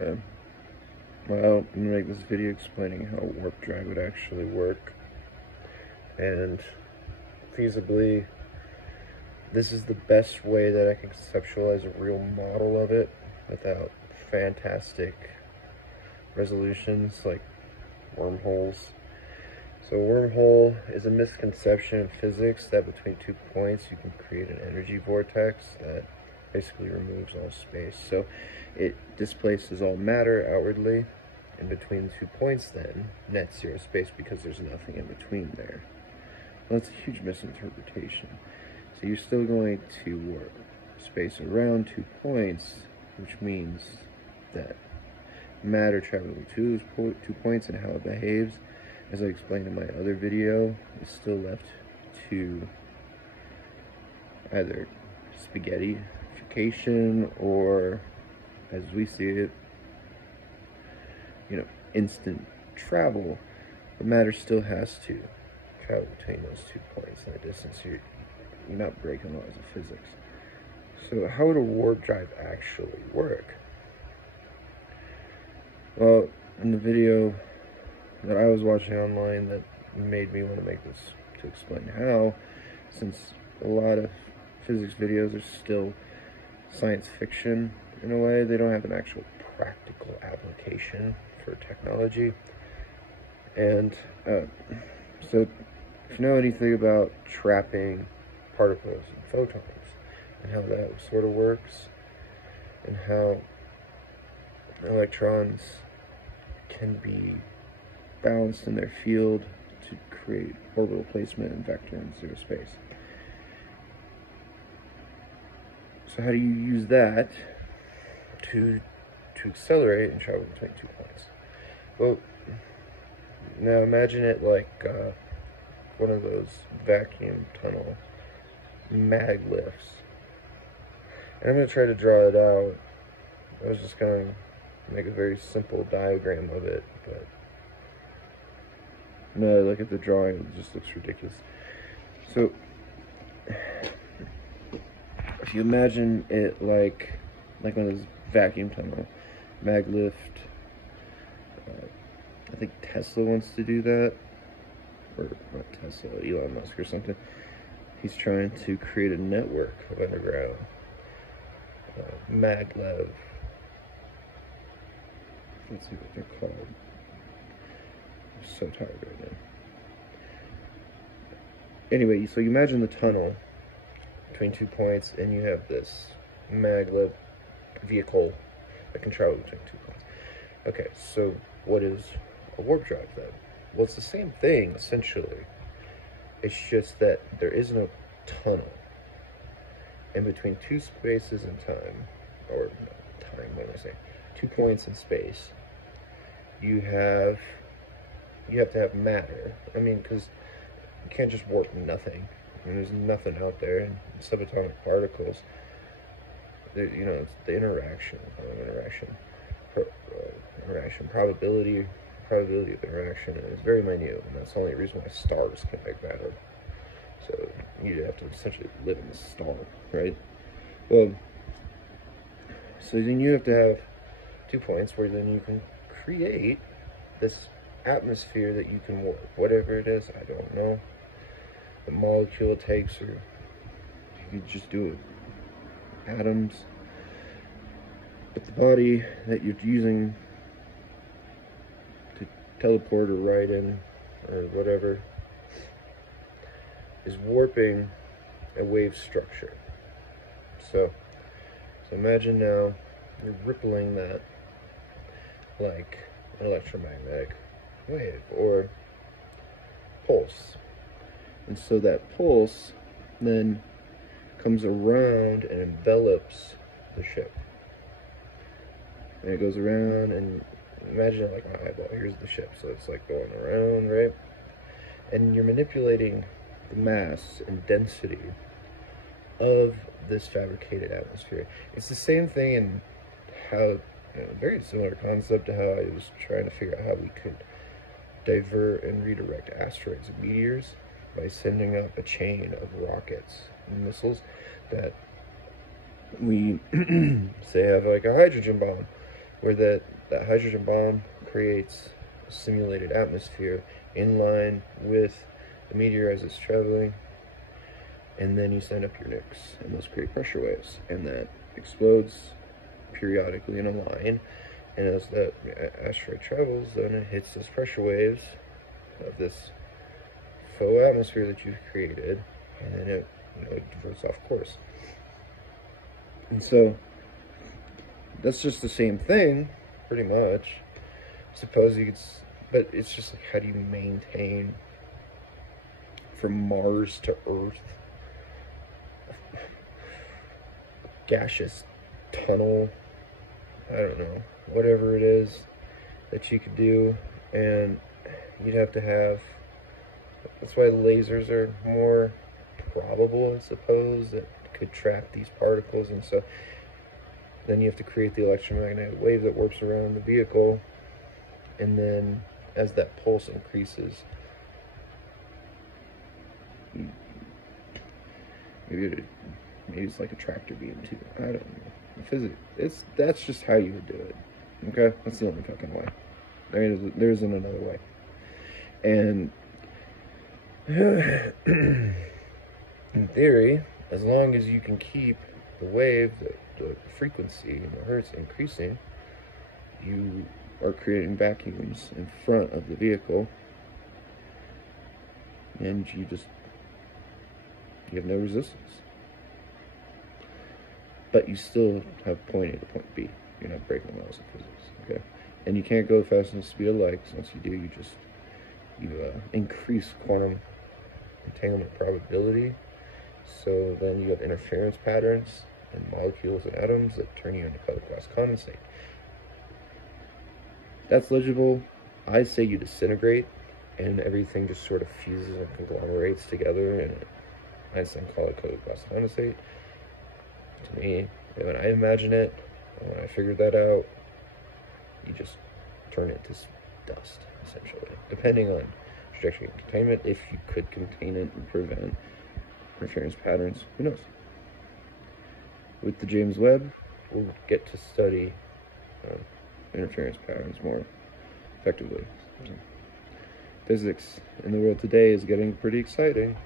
Okay. Well, I'm gonna make this video explaining how warp drive would actually work, and feasibly, this is the best way that I can conceptualize a real model of it without fantastic resolutions like wormholes. So a wormhole is a misconception in physics that between 2 points you can create an energy vortex that basically removes all space. So it displaces all matter outwardly, and between the 2 points then net zero space because there's nothing in between there. Well, that's a huge misinterpretation. So you're still going to warp space around 2 points, which means that matter traveling to 2 points and how it behaves, as I explained in my other video, is still left to either spaghettification or, as we see it, instant travel. But matter still has to travel between those 2 points in a distance. You're not breaking laws of physics. So how would a warp drive actually work? Well, in the video that I was watching online that made me want to make this to explain how, since a lot of physics videos are still science fiction in a way, they don't have an actual practical application for technology. And so if you know anything about trapping particles and photons and how that sort of works, and how electrons can be balanced in their field to create orbital placement and vector in zero space. So how do you use that to accelerate and travel between 2 points? Well, now imagine it like one of those vacuum tunnel mag lifts. And I'm going to try to draw it out. I was just going to make a very simple diagram of it, but no, look at the drawing, it just looks ridiculous. So if you imagine it like one of those vacuum tunnel mag lift, I think Tesla wants to do that, or not Tesla, Elon Musk or something. He's trying to create a network of underground maglev. Let's see what they're called. I'm so tired right now. Anyway, so you imagine the tunnel between 2 points, and you have this maglev vehicle that can travel between 2 points. Okay, so what is a warp drive then? Well, it's the same thing essentially. It's just that there is no tunnel in between 2 spaces in time, or no, time, what am I saying? 2 points in space. You have to have matter. I mean, because you can't just warp nothing. I mean, there's nothing out there. And subatomic particles, it's the interaction, probability of interaction is very minute, and that's the only reason why stars can make matter. So you have to essentially live in the star, right? Well, so then you have to have 2 points where then you can create this atmosphere that you can warp. Whatever it is, I don't know. The molecule it takes, or you could just do it with atoms. But the body that you're using to teleport or ride in, or whatever, is warping a wave structure. So imagine now you're rippling that like an electromagnetic wave or pulse. And so that pulse then comes around and envelops the ship. And it goes around, and imagine it like my eyeball. Here's the ship, so it's like going around, right? And you're manipulating the mass and density of this fabricated atmosphere. It's the same thing in how, very similar concept to how I was trying to figure out how we could divert and redirect asteroids and meteors by sending up a chain of rockets and missiles that we say have like a hydrogen bomb. where that hydrogen bomb creates a simulated atmosphere in line with the meteor as it's traveling, and then you send up your nukes, and those create pressure waves, and that explodes periodically in a line, and as that asteroid travels, then it hits those pressure waves of this faux atmosphere that you've created, and then it, it diverts off course. And so that's just the same thing, pretty much. Suppose you could, but it's just like, how do you maintain from Mars to Earth gaseous tunnel? I don't know, whatever it is that you could do, and you'd have to have. That's why lasers are more probable, I suppose, that could trap these particles, and so then you have to create the electromagnetic wave that warps around the vehicle, and then as that pulse increases, maybe it's like a tractor beam too. I don't know. Physics. That's just how you would do it. Okay, that's the only fucking way. There isn't another way. And in theory, as long as you can keep the wave, the frequency, and the hertz increasing, you are creating vacuums in front of the vehicle, and you have no resistance. But you still have point A to point B. You're not breaking the laws of physics, okay? And you can't go faster than the speed of light, because once you do, you increase quantum entanglement probability. So then you have interference patterns in molecules and atoms that turn you into colored glass condensate. That's legible. I say you disintegrate, and everything just sort of fuses and conglomerates together, and Einstein called it colored glass condensate. To me, when I imagine it, when I figured that out, you just turn it to dust, essentially. Depending on trajectory and containment, if you could contain it and prevent interference patterns, who knows? With the James Webb, we'll get to study interference patterns more effectively. Physics in the world today is getting pretty exciting.